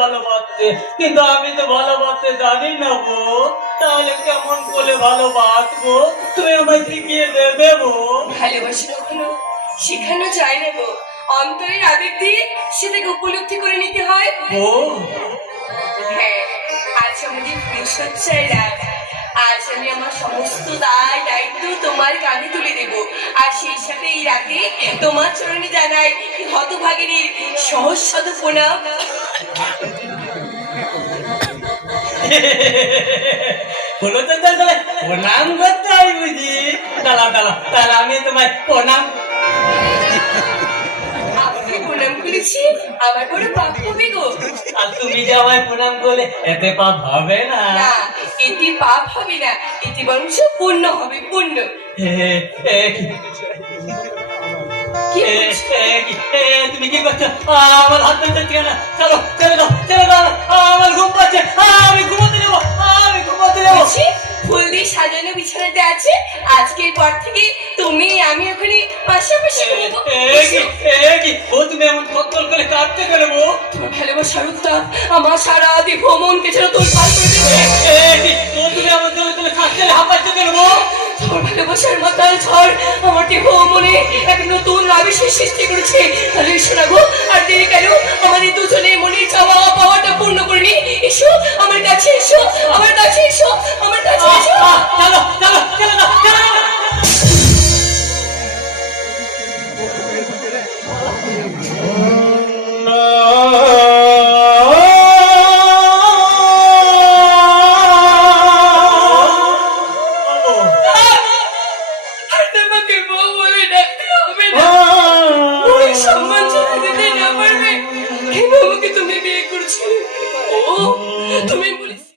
ভালোবাসতে, কিন্তু আমি তো ভালোবাসতে জানি না গো। তাহলে কেমন করে ভালোবাসবো, তুমি আমায় শিখিয়ে দেবে গো? ভালোবাসা কখনো শেখানো যায় না গো, অন্তরের আবেগ দিয়ে সেটাকে উপলব্ধি করে নিতে হয়। ও হ্যাঁ, আজ আমাদের বৃহস্পতির রাত। আজ আমি আমার সমস্ত দায় দায়িত্ব তোমার কাঁধে তুলে দেব, আর সেই সাথে এই রাতে তোমার চরণে জানাই হতভাগিনীর সহস্রত প্রণাম। হলো তো, তাহলে প্রণাম করতে হয় বুঝি। দাঁড়া দাঁড়া, তাহলে আমি তোমায় প্রণাম। আপনি প্রণাম করেছি, আমার বড় পাপ হবে গো। আর তুমি যে আমায় প্রণাম করলে, এতে পাপ হবে না? না, এটি পাপ হবে না, এটি বরং পুণ্য হবে, পুণ্য। কি বলছো? তুমি কি করছো? আমার হাত ধরতে ঠিক না। চলো ছেড়ে দাও, ছেড়ে দাও, আমার ঘুম পাচ্ছে, আমি ঘুমোতে যাবো, আমি ঘুমোতে যাবো। বলছি, ফুল দিয়ে সাজানো বিছানাতে আছে, আজকের পর থেকে তুমি আমি ওখানে পাশাপাশি ঘুমবো। এসো। ও তুমি এমন থরথর করে কাঁদতে কেন গো? তোমার ভালোবাসার উত্তাপ আমার সারা দেহ মনকে যেন তোলপাড় করে দিচ্ছে। ও তুমি আমার জন্য তুমি কাঁদতে হাঁপাচ্ছো কেন গো? তোমার ভালোবাসার মাতাল ঝড় আমার দেহ মনে এক নতুন আবেশের সৃষ্টি করেছে। তাহলে এসো না গো, আর দেরি কেন? আমাদের দুজনের মনে চাওয়া পাওয়াটা পূর্ণ করে নি। এসো আমার কাছে, এসো আমার কাছে, এসো আমার কাছে, এসো। চলো চলো চলো দাও, চলো দাও। আর তোমাকে বউ বলে ডাকতে হবে না, ওই সম্মান যদি দিতে না পারবে কেন আমাকে তুমি বিয়ে করছিলে? ও তুমি বলেছিলে